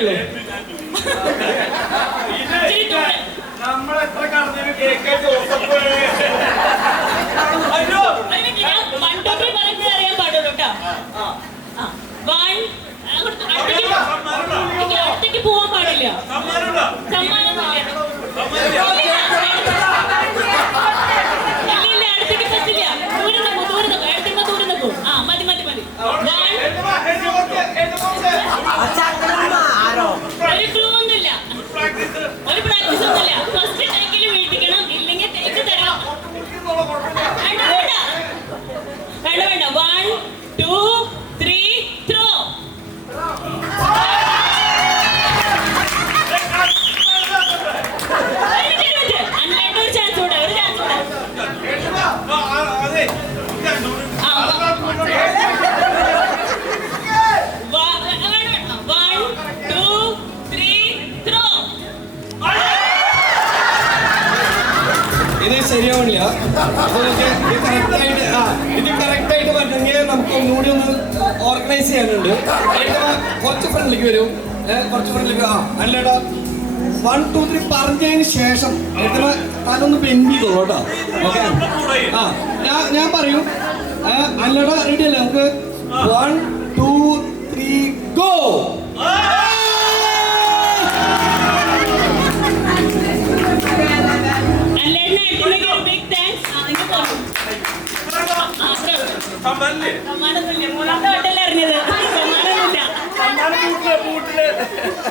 ഉള്ളൂ. നമ്മളെത്ര കടന്നു കേക്ക് ജോസഫ് അറിയാൻ പാടുള്ളൂ കേട്ടോ. അടുത്തേക്ക് പോവാൻ പാടില്ല. ഇല്ല അടുത്തേക്ക് പറ്റില്ല. ദൂരെ നിൽക്കും അടുത്തേക്ക് ദൂരെ നിൽക്കും. മതി മതി മതി. ഒരു ക്ലൂ ഒന്നുമില്ല, ഒരു പ്രാക്ടീസ് ഒന്നുമില്ല. ഫസ്റ്റ് ടേക്കിൽ വീട്ടിക്കണം, ഇല്ലെങ്കിൽ ടേക്ക് തരണം. വേണ്ട വേണ്ട വേണ്ട വേണ്ട. 1 2 3 ത്രോ. അല്ലാണ്ട് ഒരു ചാൻസ് കൂടെ, ഒരു ചാൻസ് കൂടെ. 1 2 3 ത്രോ. ഇത് ശരിയാവണില്ല. ഇത് കറക്റ്റ് ആയിട്ട് പറ്റണമെങ്കിൽ നമുക്ക് ഒന്നുകൂടി ഒന്ന് ഓർഗനൈസ് ചെയ്യാനുണ്ട്. കുറച്ച് ഫ്രണ്ടിലേക്ക് വരും, കുറച്ച് ഫ്രണ്ടിലേക്ക്. അല്ലേടാ 1 2 3 പറഞ്ഞതിന് ശേഷം താനൊന്ന് ബെൻഡ് ചെയ്തോളൂ കേട്ടോ. ഓക്കെ, ഞാൻ പറയും. അല്ലടാ റെഡി അല്ലേ? നമുക്ക് 1 2 3 ഗോ.